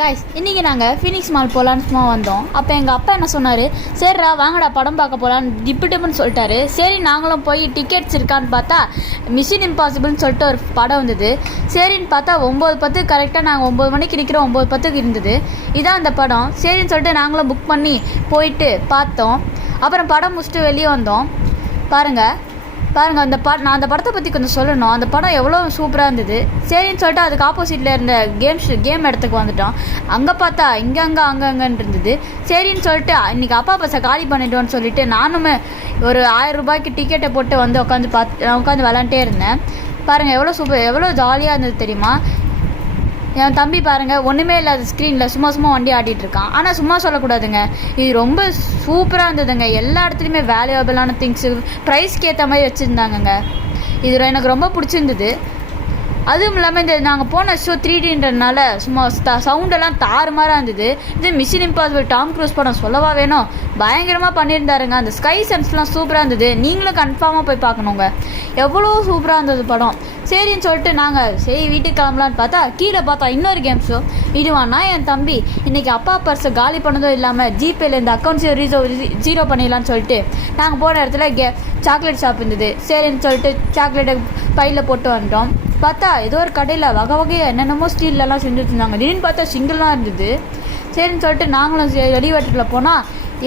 Guys இன்றைக்கி நாங்கள் Phoenix mall போகலான்னு சும்மா வந்தோம். அப்போ எங்கள் அப்பா என்ன சொன்னார், சரிடா வாங்கடா படம் பார்க்க போகலான்னு டிப்புன்னு சொல்லிட்டாரு. சரி நாங்களும் போய் டிக்கெட்ஸ் இருக்கான்னு பார்த்தா மிஷன் இம்பாசிபிள்னு சொல்லிட்டு ஒரு படம் வந்தது. சரின்னு பார்த்தா 9:10 கரெக்டாக நாங்கள் 9 மணிக்கு நிற்கிறோம், 9:10 இருந்தது. இதான் அந்த படம். சரின்னு சொல்லிட்டு நாங்களும் புக் பண்ணி போயிட்டு பார்த்தோம். அப்புறம் படம் முடிச்சுட்டு வெளியே வந்தோம். பாருங்கள் அந்த நான் அந்த படத்தை பற்றி கொஞ்சம் சொல்லணும். அந்த படம் எவ்வளோ சூப்பராக இருந்தது. சரின்னு சொல்லிட்டு அதுக்கு ஆப்போசிட்டில் இருந்த கேம் இடத்துக்கு வந்துட்டோம். அங்கே பார்த்தா அங்கன்னு இருந்தது. சரின்னு சொல்லிட்டு இன்றைக்கி அப்பா பசை காலி பண்ணிட்டோன்னு சொல்லிட்டு நானுமே ஒரு 1000 ரூபாய்க்கு டிக்கெட்டை போட்டு வந்து உட்காந்து விளாண்டே இருந்தேன். பாருங்கள் எவ்வளோ ஜாலியாக இருந்தது தெரியுமா. என் தம்பி பாருங்கள் ஒன்றுமே இல்லாத ஸ்க்ரீனில் சும்மா வண்டி ஆடிட்டு இருக்கான். ஆனால் சும்மா சொல்லக்கூடாதுங்க, இது ரொம்ப சூப்பராக இருந்ததுங்க. எல்லா இடத்துலையுமே வேல்யூபிளான திங்ஸு ப்ரைஸ்க்கு ஏற்ற மாதிரி வச்சுருந்தாங்கங்க. இது எனக்கு ரொம்ப பிடிச்சிருந்தது. அதுவும் இல்லாமல் இந்த நாங்கள் போன ஷோ 3Dன்றதுனால சும்மா சவுண்டெல்லாம் தாறுமாறாக இருந்தது. இது மிஷன் இம்பாசிபிள் டாம் க்ரூஸ் படம் சொல்லவா வேணும், பயங்கரமாக பண்ணியிருந்தாருங்க. அந்த ஸ்கை சென்ஸ்லாம் சூப்பராக இருந்தது. நீங்களும் கன்ஃபார்மாக போய் பார்க்கணுங்க, எவ்வளோ சூப்பராக இருந்தது படம். சரின்னு சொல்லிட்டு நாங்கள் வீட்டுக்கு கிளம்பலான்னு பார்த்தா கீழே பார்த்தா இன்னொரு கேம் ஷோ. இதுவானா என் தம்பி இன்றைக்கி அப்பா பர்ஸை காலி பண்ணதும் இல்லாமல் ஜிபேல இந்த அக்கௌண்ட்ஸையும் ஜீரோ பண்ணிடலான்னு சொல்லிட்டு நாங்கள் போன இடத்துல சாக்லேட் ஷாப் இருந்தது. சரின்னு சொல்லிட்டு சாக்லேட்டை பையில் போட்டு வந்துட்டோம். பார்த்தா ஏதோ ஒரு கடையில் வகையாக என்னென்னமோ ஸ்டீல்லலாம் செஞ்சுட்டு இருந்தாங்க. திடீர்னு பார்த்தா சிங்கிள்லாம் இருந்தது. சரின்னு சொல்லிட்டு நாங்களும் வெளிவட்டத்தில் போனால்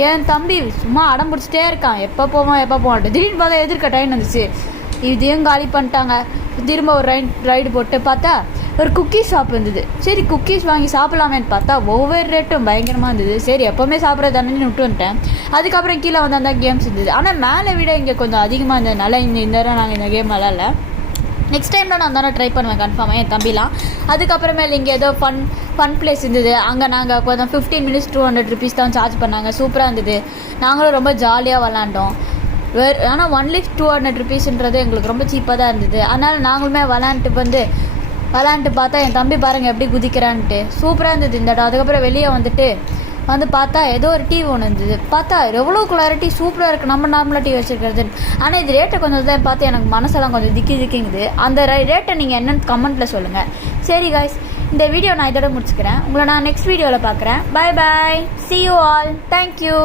என் தம்பி சும்மா அடம் பிடிச்சிட்டே இருக்கான், எப்போ போவான். திடீர்னு பார்த்தா எதிர்க்க டைம் வந்துச்சு. இதையும் காலி பண்ணிட்டாங்க. திரும்ப ஒரு ரைடு போட்டு பார்த்தா ஒரு குக்கீஸ் ஷாப் இருந்தது. சரி குக்கீஸ் வாங்கி சாப்பிடலாமேன்னு பார்த்தா ஒவ்வொரு ரேட்டும் பயங்கரமாக இருந்தது. சரி எப்போவுமே சாப்பிட்றது தானே விட்டு வந்துட்டேன். அதுக்கப்புறம் கீழே வந்து அந்த கேம்ஸ் இருந்தது. ஆனால் மேலே விட இங்கே கொஞ்சம் அதிகமாக இருந்ததுனால இந்த நேரம் நாங்கள் இந்த கேம் விளாட்ல. நெக்ஸ்ட் டைமில் நான் தானே ட்ரை பண்ணுவேன் கன்ஃபார்மாக என் தம்பிலாம். அதுக்கப்புறமேல இங்கே ஏதோ ஃபன் பிளேஸ் இருந்தது. அங்கே நாங்கள் கொஞ்சம் 15 minutes 200 rupees தான் சார்ஜ் பண்ணாங்க. சூப்பராக இருந்தது. நாங்களும் ரொம்ப ஜாலியாக விளாண்டோம். ஆனால் ஒன்லி 200 rupeesன்றது எங்களுக்கு ரொம்ப சீப்பாக தான் இருந்தது. அதனால் நாங்களுமே விளாண்டுட்டு பார்த்தா என் தம்பி பாருங்கள் எப்படி குதிக்கிறான்ட்டு சூப்பராக இருந்தது இந்த இடம். அதுக்கப்புறம் வெளியே வந்து பார்த்தா ஏதோ ஒரு டிவி ஒன்று இருந்தது. பார்த்தா எவ்வளோ கிளாரிட்டி சூப்பராக இருக்குது, நம்ம நார்மலாக டிவி வச்சுருக்கிறது. ஆனால் இது ரேட்டை கொஞ்சம் தான் பார்த்து எனக்கு மனசெல்லாம் கொஞ்சம் திக்கிங்குது. அந்த ரேட்டை நீங்கள் என்னென்னு கமெண்ட்டில் சொல்லுங்கள். சரி காய்ஸ், இந்த வீடியோ நான் இதோட முடிச்சுக்கிறேன். உங்களை நான் நெக்ஸ்ட் வீடியோவில் பார்க்குறேன். Bye see you all. Thank you.